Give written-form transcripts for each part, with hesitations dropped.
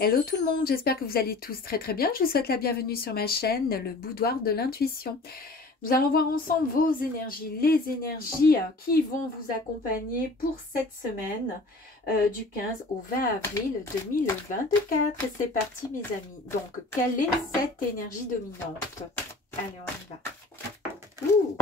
Hello tout le monde, j'espère que vous allez tous très très bien. Je vous souhaite la bienvenue sur ma chaîne, le boudoir de l'intuition. Nous allons voir ensemble vos énergies, les énergies qui vont vous accompagner pour cette semaine du 15 au 20 avril 2024. Et c'est parti mes amis. Donc, quelle est cette énergie dominante? Allez, on y va. Ouh.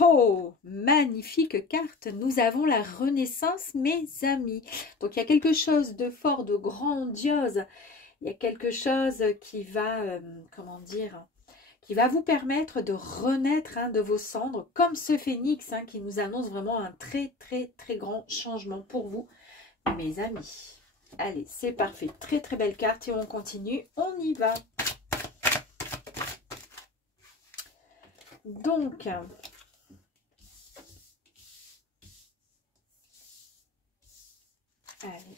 Oh, magnifique carte. Nous avons la Renaissance, mes amis. Donc, il y a quelque chose de fort, de grandiose. Il y a quelque chose qui va, comment dire, qui va vous permettre de renaître de vos cendres, comme ce phénix qui nous annonce vraiment un très, très, très grand changement pour vous, mes amis. Allez, c'est parfait. Très, très belle carte et on continue. On y va. Donc... Allez.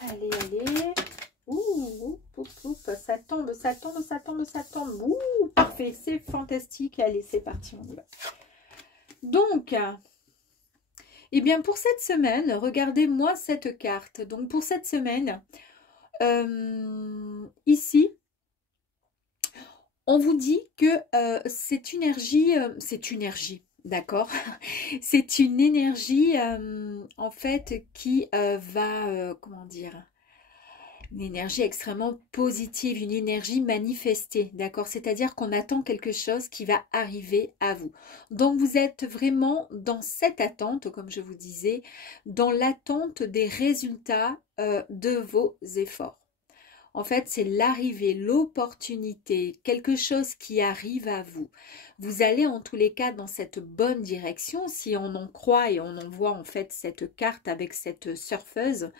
Allez, allez. Ouh, ça tombe, ça tombe, ça tombe, ça tombe. Ouh, parfait, c'est fantastique. Allez, c'est parti, on y va. Donc, eh bien pour cette semaine, regardez-moi cette carte. Donc pour cette semaine, ici, on vous dit que c'est une énergie, d'accord? C'est une énergie en fait qui va, comment dire? Une énergie extrêmement positive, une énergie manifestée, d'accord? C'est-à-dire qu'on attend quelque chose qui va arriver à vous. Donc vous êtes vraiment dans cette attente, comme je vous disais, dans l'attente des résultats de vos efforts. En fait, c'est l'arrivée, l'opportunité, quelque chose qui arrive à vous. Vous allez en tous les cas dans cette bonne direction. Si on en croit et on en voit en fait cette carte avec cette surfeuse,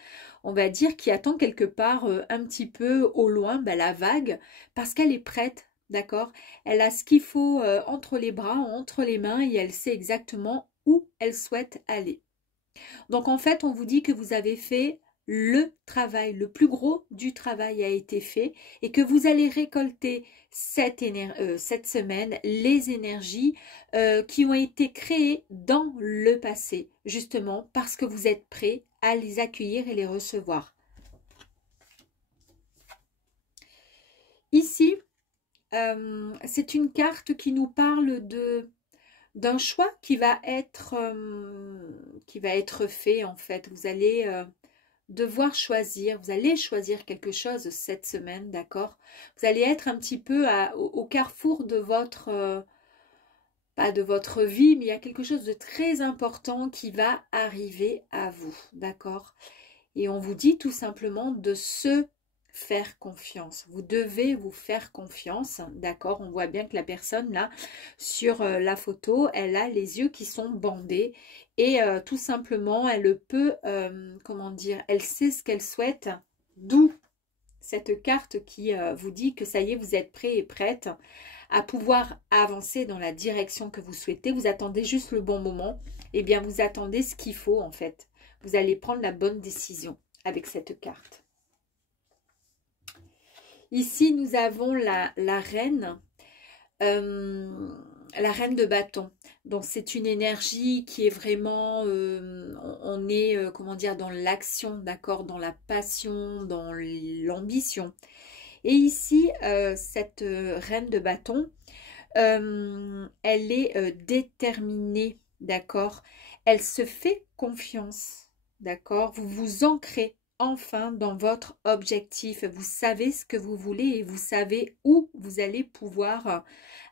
on va dire qui attend quelque part un petit peu au loin la vague parce qu'elle est prête, d'accord? Elle a ce qu'il faut entre les bras, entre les mains et elle sait exactement où elle souhaite aller. Donc en fait, on vous dit que vous avez fait le travail, le plus gros du travail a été fait et que vous allez récolter cette semaine les énergies qui ont été créées dans le passé, justement parce que vous êtes prêts à les accueillir et les recevoir. Ici, c'est une carte qui nous parle d'un choix qui va être fait en fait. Vous allez devoir choisir, vous allez choisir quelque chose cette semaine, d'accord? Vous allez être un petit peu au carrefour de votre, pas de votre vie, mais il y a quelque chose de très important qui va arriver à vous, d'accord? Et on vous dit tout simplement de se faire confiance. Vous devez vous faire confiance, d'accord? On voit bien que la personne là, sur la photo, elle a les yeux qui sont bandés et tout simplement, elle peut, comment dire, elle sait ce qu'elle souhaite, d'où cette carte qui vous dit que ça y est, vous êtes prêt et prête à pouvoir avancer dans la direction que vous souhaitez. Vous attendez juste le bon moment. Eh bien, vous attendez ce qu'il faut en fait. Vous allez prendre la bonne décision avec cette carte. Ici, nous avons la reine, la reine de bâton. Donc, c'est une énergie qui est vraiment, on est, comment dire, dans l'action, d'accord, dans la passion, dans l'ambition. Et ici, cette reine de bâton, elle est déterminée, d'accord? Elle se fait confiance, d'accord? Vous vous ancrez enfin dans votre objectif. Vous savez ce que vous voulez et vous savez où vous allez pouvoir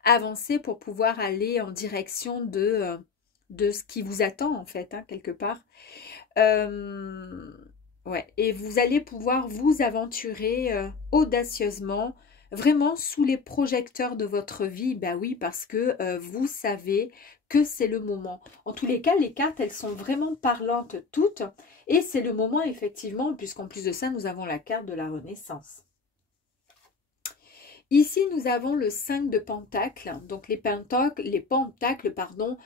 avancer pour pouvoir aller en direction de ce qui vous attend en fait, quelque part. Ouais, et vous allez pouvoir vous aventurer audacieusement, vraiment sous les projecteurs de votre vie. Bah oui, parce que vous savez que c'est le moment. En tous les cas, les cartes, elles sont vraiment parlantes toutes. Et c'est le moment, effectivement, puisqu'en plus de ça, nous avons la carte de la Renaissance. Ici, nous avons le 5 de Pentacles. Donc, les pentacles, pardon,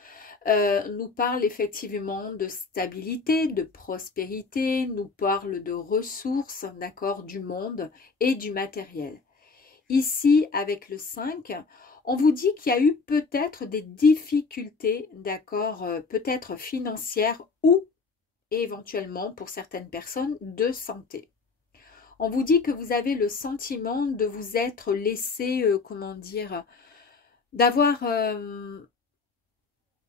nous parlent effectivement de stabilité, de prospérité, nous parlent de ressources, d'accord, du monde et du matériel. Ici, avec le 5, on vous dit qu'il y a eu peut-être des difficultés, d'accord, peut-être financières ou éventuellement pour certaines personnes de santé. On vous dit que vous avez le sentiment de vous être laissé, comment dire, d'avoir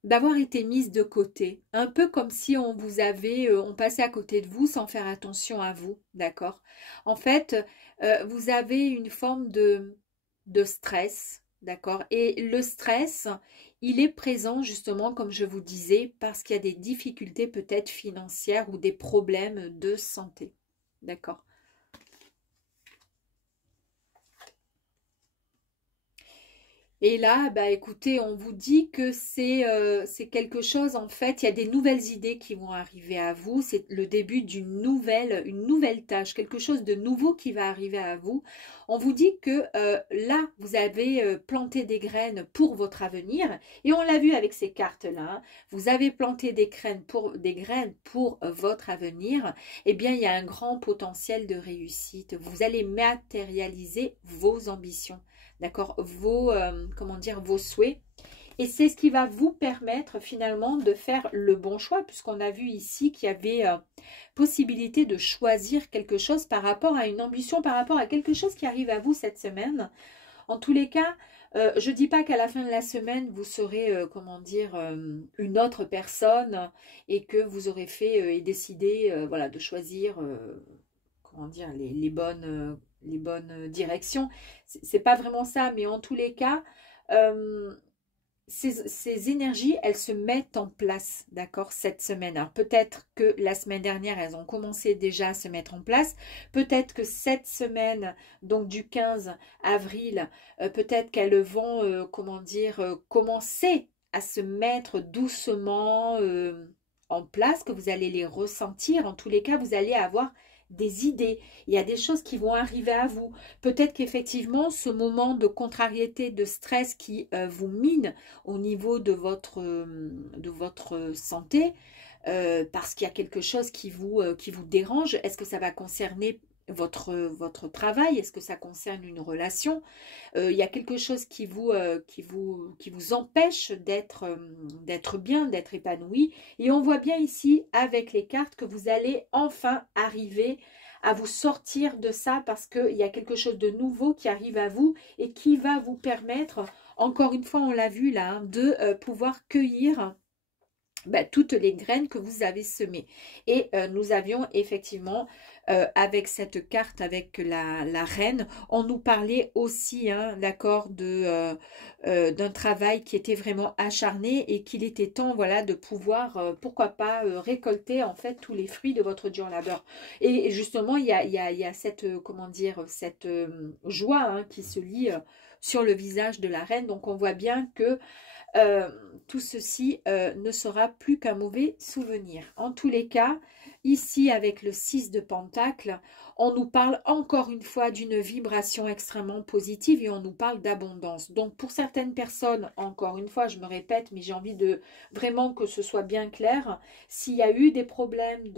d'avoir été mise de côté, un peu comme si on vous avait, on passait à côté de vous sans faire attention à vous, d'accord? En fait, vous avez une forme de stress, d'accord? Et le stress, il est présent justement, comme je vous disais, parce qu'il y a des difficultés peut-être financières ou des problèmes de santé, d'accord? Et là, bah écoutez, on vous dit que c'est quelque chose, en fait, il y a des nouvelles idées qui vont arriver à vous. C'est le début une nouvelle tâche, quelque chose de nouveau qui va arriver à vous. On vous dit que là, vous avez planté des graines pour votre avenir. Et on l'a vu avec ces cartes-là. Hein. Vous avez planté des graines pour votre avenir. Eh bien, il y a un grand potentiel de réussite. Vous allez matérialiser vos ambitions. D'accord, comment dire, vos souhaits. Et c'est ce qui va vous permettre finalement de faire le bon choix, puisqu'on a vu ici qu'il y avait possibilité de choisir quelque chose par rapport à une ambition, par rapport à quelque chose qui arrive à vous cette semaine. En tous les cas, je ne dis pas qu'à la fin de la semaine, vous serez, comment dire, une autre personne et que vous aurez fait et décidé voilà, de choisir comment dire, les bonnes directions. C'est pas vraiment ça, mais en tous les cas, euh, ces énergies, elles se mettent en place, d'accord, cette semaine. Alors peut-être que la semaine dernière, elles ont commencé déjà à se mettre en place. Peut-être que cette semaine, donc du 15 avril, peut-être qu'elles vont, comment dire, commencer à se mettre doucement en place, que vous allez les ressentir. En tous les cas, vous allez avoir des idées. Il y a des choses qui vont arriver à vous. Peut-être qu'effectivement, ce moment de contrariété, de stress qui vous mine au niveau de votre santé, parce qu'il y a quelque chose qui vous dérange. Est-ce que ça va concerner votre travail? Est-ce que ça concerne une relation? Il y a quelque chose qui vous empêche d'être bien, d'être épanoui. Et on voit bien ici avec les cartes que vous allez enfin arriver à vous sortir de ça parce qu'il y a quelque chose de nouveau qui arrive à vous et qui va vous permettre, encore une fois on l'a vu là, hein, de pouvoir cueillir toutes les graines que vous avez semées. Et nous avions effectivement, avec cette carte, avec la reine, on nous parlait aussi, hein, d'accord, d'un travail qui était vraiment acharné et qu'il était temps, voilà, de pouvoir, pourquoi pas, récolter en fait tous les fruits de votre dur labeur. Et justement, il y a cette, comment dire, cette joie hein, qui se lit sur le visage de la reine. Donc on voit bien que euh, tout ceci ne sera plus qu'un mauvais souvenir. En tous les cas, ici avec le 6 de Pentacle, on nous parle encore une fois d'une vibration extrêmement positive et on nous parle d'abondance. Donc pour certaines personnes, encore une fois, je me répète, mais j'ai envie de vraiment que ce soit bien clair, s'il y a eu des problèmes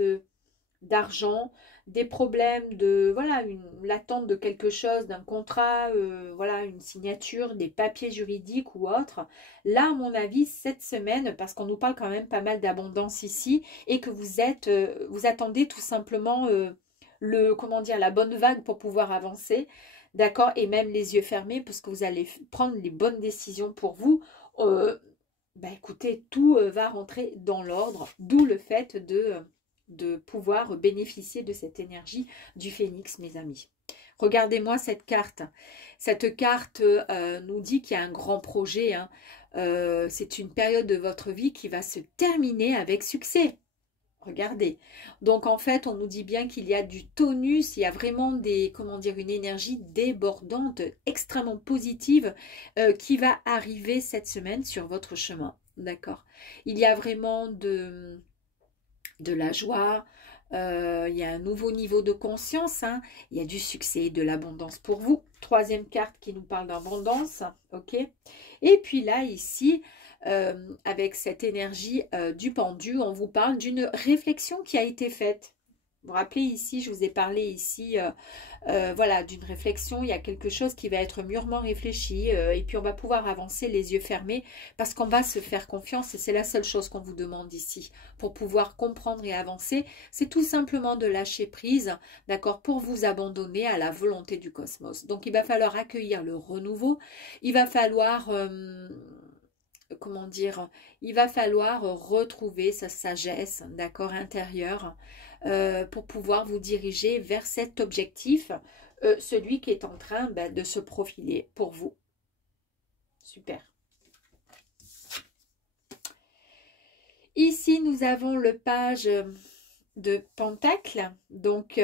d'argent, des problèmes de, voilà, l'attente de quelque chose, d'un contrat, voilà, une signature, des papiers juridiques ou autre. Là, à mon avis, cette semaine, parce qu'on nous parle quand même pas mal d'abondance ici, et que vous attendez tout simplement comment dire, la bonne vague pour pouvoir avancer, d'accord, et même les yeux fermés, parce que vous allez prendre les bonnes décisions pour vous. Écoutez, tout va rentrer dans l'ordre, d'où le fait de pouvoir bénéficier de cette énergie du phénix, mes amis. Regardez-moi cette carte. Cette carte nous dit qu'il y a un grand projet. Hein. C'est une période de votre vie qui va se terminer avec succès. Regardez. Donc en fait, on nous dit bien qu'il y a du tonus, il y a vraiment comment dire, une énergie débordante, extrêmement positive qui va arriver cette semaine sur votre chemin. D'accord. Il y a vraiment de la joie, Il y a un nouveau niveau de conscience, hein. Il y a du succès et de l'abondance pour vous. Troisième carte qui nous parle d'abondance, ok. Et puis là, ici, avec cette énergie du pendu, on vous parle d'une réflexion qui a été faite. Vous vous rappelez ici, je vous ai parlé ici, voilà, d'une réflexion. Il y a quelque chose qui va être mûrement réfléchi et puis on va pouvoir avancer les yeux fermés parce qu'on va se faire confiance et c'est la seule chose qu'on vous demande ici pour pouvoir comprendre et avancer. C'est tout simplement de lâcher prise, d'accord, pour vous abandonner à la volonté du cosmos. Donc il va falloir accueillir le renouveau, il va falloir... comment dire, il va falloir retrouver sa sagesse, d'accord, intérieure, pour pouvoir vous diriger vers cet objectif, celui qui est en train de se profiler pour vous. Super. Ici, nous avons le page de Pentacle. Donc,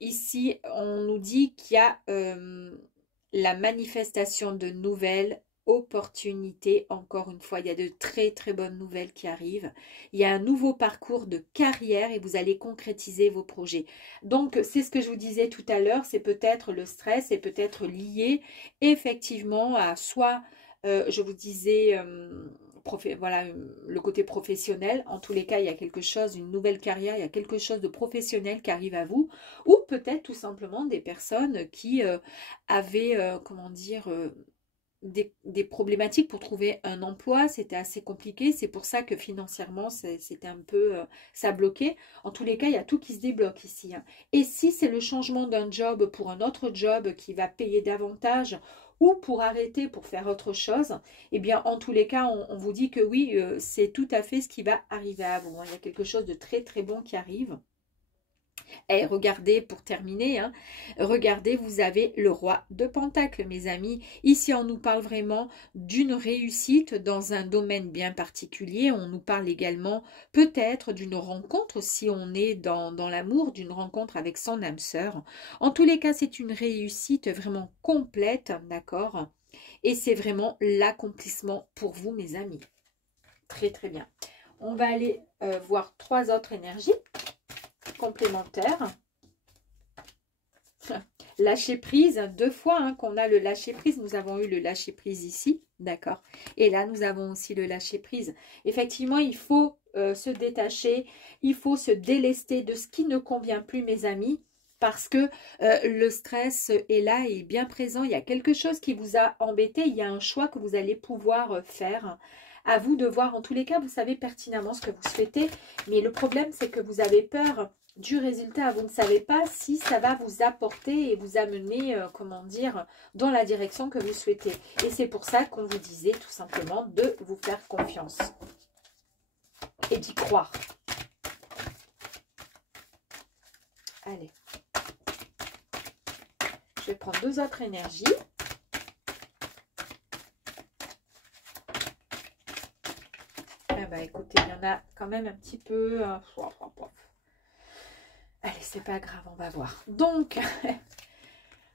ici, on nous dit qu'il y a la manifestation de nouvelles opportunités. Encore une fois, il y a de très très bonnes nouvelles qui arrivent. Il y a un nouveau parcours de carrière et vous allez concrétiser vos projets. Donc, c'est ce que je vous disais tout à l'heure, c'est peut-être le stress, c'est peut-être lié effectivement à soit, je vous disais... voilà, le côté professionnel. En tous les cas, il y a quelque chose, une nouvelle carrière, il y a quelque chose de professionnel qui arrive à vous. Ou peut-être tout simplement des personnes qui avaient, comment dire, des problématiques pour trouver un emploi. C'était assez compliqué. C'est pour ça que financièrement, c'était un peu... ça bloquait. En tous les cas, il y a tout qui se débloque ici, hein. Et si c'est le changement d'un job pour un autre job qui va payer davantage ou pour arrêter, pour faire autre chose, eh bien, en tous les cas, on vous dit que oui, c'est tout à fait ce qui va arriver à vous, hein. Il y a quelque chose de très, très bon qui arrive. Et regardez, pour terminer, hein, regardez, vous avez le roi de Pentacle, mes amis. Ici, on nous parle vraiment d'une réussite dans un domaine bien particulier. On nous parle également peut-être d'une rencontre, si on est dans l'amour, d'une rencontre avec son âme sœur. En tous les cas, c'est une réussite vraiment complète, d'accord? Et c'est vraiment l'accomplissement pour vous, mes amis. Très, très bien. On va aller voir trois autres énergies complémentaires. Lâcher prise, deux fois hein, qu'on a le lâcher prise. Nous avons eu le lâcher prise ici, d'accord. Et là, nous avons aussi le lâcher prise. Effectivement, il faut se détacher, il faut se délester de ce qui ne convient plus, mes amis. Parce que le stress est là, est bien présent. Il y a quelque chose qui vous a embêté. Il y a un choix que vous allez pouvoir faire. À vous de voir. En tous les cas, vous savez pertinemment ce que vous souhaitez. Mais le problème, c'est que vous avez peur du résultat. Vous ne savez pas si ça va vous apporter et vous amener, comment dire, dans la direction que vous souhaitez. Et c'est pour ça qu'on vous disait tout simplement de vous faire confiance. Et d'y croire. Allez. Je vais prendre deux autres énergies. Ah bah écoutez, il y en a quand même un petit peu. Allez, c'est pas grave, on va voir. Donc,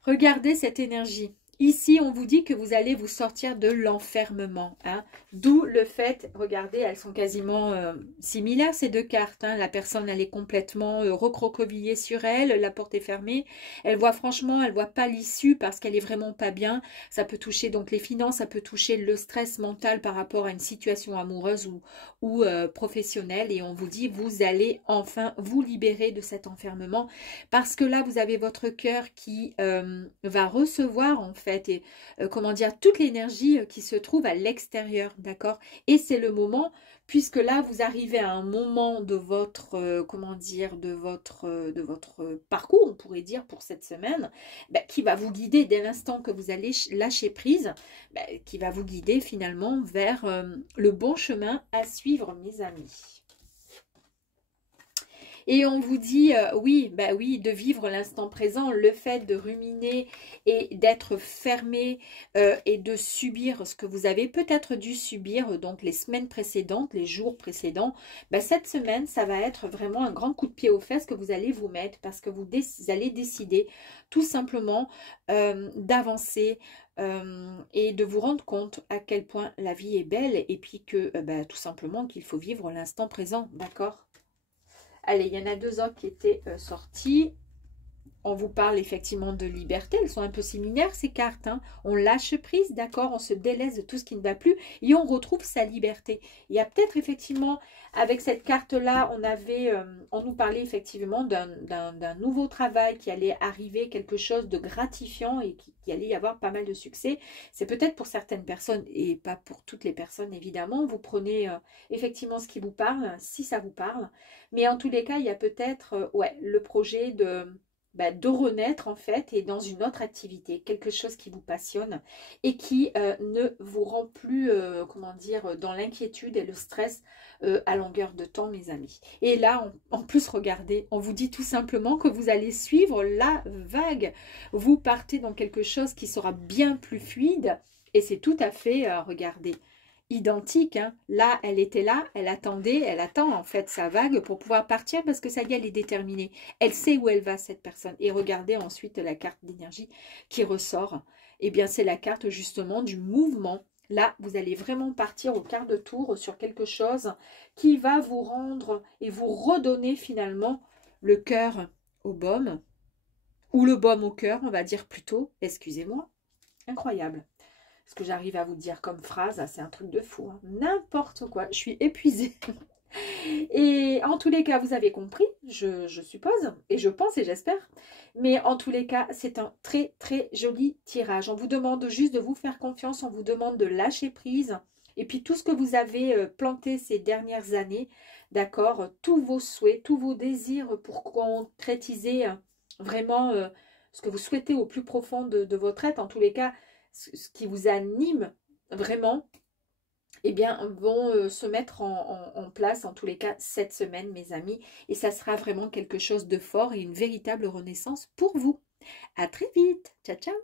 regardez cette énergie. Ici, on vous dit que vous allez vous sortir de l'enfermement. Hein. D'où le fait, regardez, elles sont quasiment similaires ces deux cartes. Hein. La personne, elle est complètement recroquevillée sur elle. La porte est fermée. Elle voit franchement, elle voit pas l'issue parce qu'elle est vraiment pas bien. Ça peut toucher donc les finances, ça peut toucher le stress mental par rapport à une situation amoureuse ou professionnelle. Et on vous dit, vous allez enfin vous libérer de cet enfermement. Parce que là, vous avez votre cœur qui va recevoir en fait, et comment dire, toute l'énergie qui se trouve à l'extérieur, d'accord? Et c'est le moment, puisque là, vous arrivez à un moment de votre, comment dire, de votre parcours, on pourrait dire, pour cette semaine, qui va vous guider dès l'instant que vous allez lâcher prise, qui va vous guider finalement vers le bon chemin à suivre, mes amis. Et on vous dit, oui, de vivre l'instant présent, le fait de ruminer et d'être fermé et de subir ce que vous avez peut-être dû subir donc les semaines précédentes, les jours précédents, cette semaine, ça va être vraiment un grand coup de pied aux fesses que vous allez vous mettre parce que vous allez décider tout simplement d'avancer et de vous rendre compte à quel point la vie est belle et puis que tout simplement qu'il faut vivre l'instant présent, d'accord ? Allez, il y en a deux autres qui étaient sortis. On vous parle effectivement de liberté, elles sont un peu similaires ces cartes, hein. On lâche prise, d'accord, on se délaisse de tout ce qui ne va plus et on retrouve sa liberté. Il y a peut-être effectivement, avec cette carte-là, on nous parlait effectivement d'un nouveau travail qui allait arriver, quelque chose de gratifiant et qui allait y avoir pas mal de succès. C'est peut-être pour certaines personnes et pas pour toutes les personnes évidemment. Vous prenez effectivement ce qui vous parle, si ça vous parle. Mais en tous les cas, il y a peut-être ouais, le projet de renaître en fait et dans une autre activité, quelque chose qui vous passionne et qui ne vous rend plus, comment dire, dans l'inquiétude et le stress à longueur de temps, mes amis. Et là, en plus, regardez, on vous dit tout simplement que vous allez suivre la vague. Vous partez dans quelque chose qui sera bien plus fluide et c'est tout à fait, regardez, identique, hein. Là, elle était là, elle attendait, elle attend en fait sa vague pour pouvoir partir parce que ça y est, elle est déterminée. Elle sait où elle va, cette personne. Et regardez ensuite la carte d'énergie qui ressort. Eh bien, c'est la carte justement du mouvement. Là, vous allez vraiment partir au quart de tour sur quelque chose qui va vous rendre et vous redonner finalement le cœur au baume. Ou le baume au cœur, on va dire plutôt. Excusez-moi. Incroyable. Ce que j'arrive à vous dire comme phrase, c'est un truc de fou. Hein. N'importe quoi. Je suis épuisée. Et en tous les cas, vous avez compris, je suppose, et je pense et j'espère. Mais en tous les cas, c'est un très très joli tirage. On vous demande juste de vous faire confiance, on vous demande de lâcher prise. Et puis tout ce que vous avez planté ces dernières années, d'accord, tous vos souhaits, tous vos désirs pour concrétiser vraiment ce que vous souhaitez au plus profond de votre être, en tous les cas, ce qui vous anime vraiment, eh bien, vont se mettre en place, en tous les cas, cette semaine, mes amis. Et ça sera vraiment quelque chose de fort et une véritable renaissance pour vous. À très vite. Ciao, ciao.